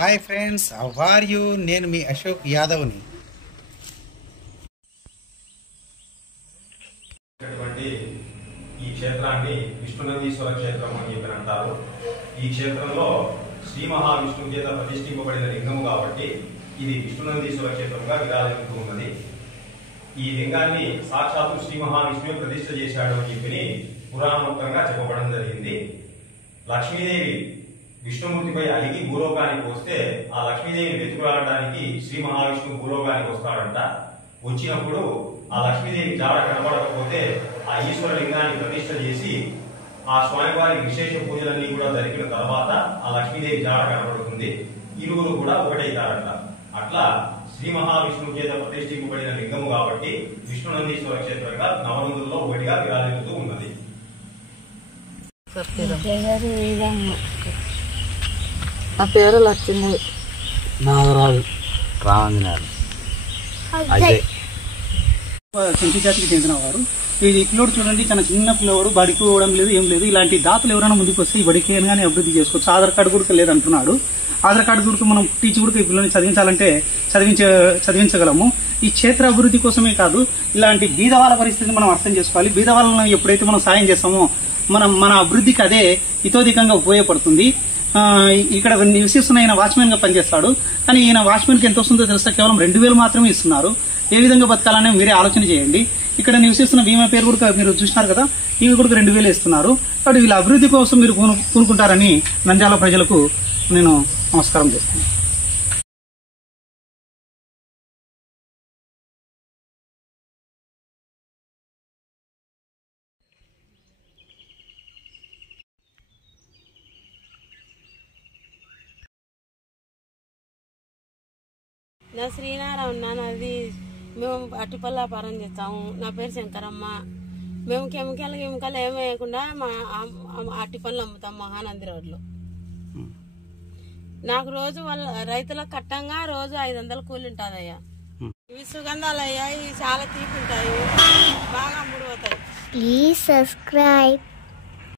Hi friends, how are you? నేను మీ అశోక్ యాదవ్ని. ఈ క్షేత్రాన్ని విష్ణునందీశ్వర క్షేత్రం అని చెప్పి అంటారు. ఈ క్షేత్రంలో శ్రీ మహావిష్ణువు చేత ప్రతిష్ఠింపబడిన లింగము కాబట్టి ఇది విష్ణునందీశ్వర క్షేత్రంగా విరాజిల్లుతూ ఉన్నది. ఈ లింగాన్ని సాక్షాత్తు శ్రీ మహావిష్ణువే ప్రతిష్ఠ చేశాడు అని చెప్పి పురాణోక్తంగా చెప్పబడడం జరిగింది. లక్ష్మీదేవి విష్ణుమూర్తిపై అలిగి భూలోకానికి వస్తే ఆ లక్ష్మీదేవిని వెతుకులాడడానికి శ్రీ మహావిష్ణువు భూలోకానికి వస్తాడంట. వచ్చినప్పుడు ఆ లక్ష్మీదేవి జాడ కనబడకపోతే ఆ ఈశ్వర లింగాన్ని ప్రతిష్ఠ చేసి ఆ స్వామివారికి విశేష పూజలన్నీ కూడా జరిగిన తర్వాత ఆ లక్ష్మీదేవి జాడ కనబడుతుంది. ఇరువురు కూడా ఒకటైతారంట. అట్లా శ్రీ మహావిష్ణువు చేత ప్రతిష్ఠింపబడిన లింగము కాబట్టి విష్ణునందీశ్వర క్షేత్రంగా నవనందుల్లో ఒకటిగా విరాజిల్లుతూ ఉన్నది. నా పేరు లక్ష్మీ నాగరాజు రామంజనాడు. చెంచు జాతికి చెందిన వారు. ఈ పిల్లోడు చూడండి, తన చిన్న పిల్లవాడు బడికి పోవడం లేదు, ఏం లేదు. ఇలాంటి దాతలు ఎవరైనా ముందుకు వస్తే ఈ బడికి కానీ అభివృద్ధి చేసుకోవచ్చు. ఆధార్ కార్డు కూడా లేదంటున్నాడు. ఆధార్ కార్డు కూడా మనం టీచర్ కూడా ఈ పిల్లల్ని చదివించాలంటే చదివించగలము. ఈ క్షేత్ర అభివృద్ధి కోసమే కాదు, ఇలాంటి బీదవాళ్ళ పరిస్థితిని మనం అర్థం చేసుకోవాలి. బీదవాళ్ళను ఎప్పుడైతే మనం సాయం చేస్తామో మన అభివృద్ధికి అదే ఇతోధికంగా ఉపయోగపడుతుంది. ఇక్కడ నివసిస్తున్న ఈయన వాచ్మెన్ గా పనిచేస్తాడు. కానీ ఈయన వాచ్మెన్ కి ఎంత వస్తుందో తెలుసా? కేవలం 2000 మాత్రమే ఇస్తున్నారు. ఏ విధంగా బతకాలని మీరే ఆలోచన చేయండి. ఇక్కడ నివసిస్తున్న భీమా పేరు కూడా మీరు చూసినారు కదా, ఇవి కూడా 2000 ఇస్తున్నారు. కాబట్టి వీళ్ళ అభివృద్ధి కోసం మీరు పూనుకుంటారని నంద్యాల ప్రజలకు నేను నమస్కారం చేస్తున్నాను. నా శ్రీనారాయణ, నాది మేము అట్టిపల్లి వ్యాపారం చేస్తాము. నా పేరు శంకరమ్మ. మేము కెమికల్ ఏమి వేయకుండా మా అట్టి పనులు అమ్ముతాం మహానంది రోడ్లో. నాకు రోజు వాళ్ళ రైతులకు కట్టంగా రోజు 500 కూలి ఉంటుందయ్యా. ఇవి సుగంధాలు అయ్యా, ఇవి చాలా తీపి ఉంటాయి, బాగా అమ్ముడు పోతాయి. Please subscribe.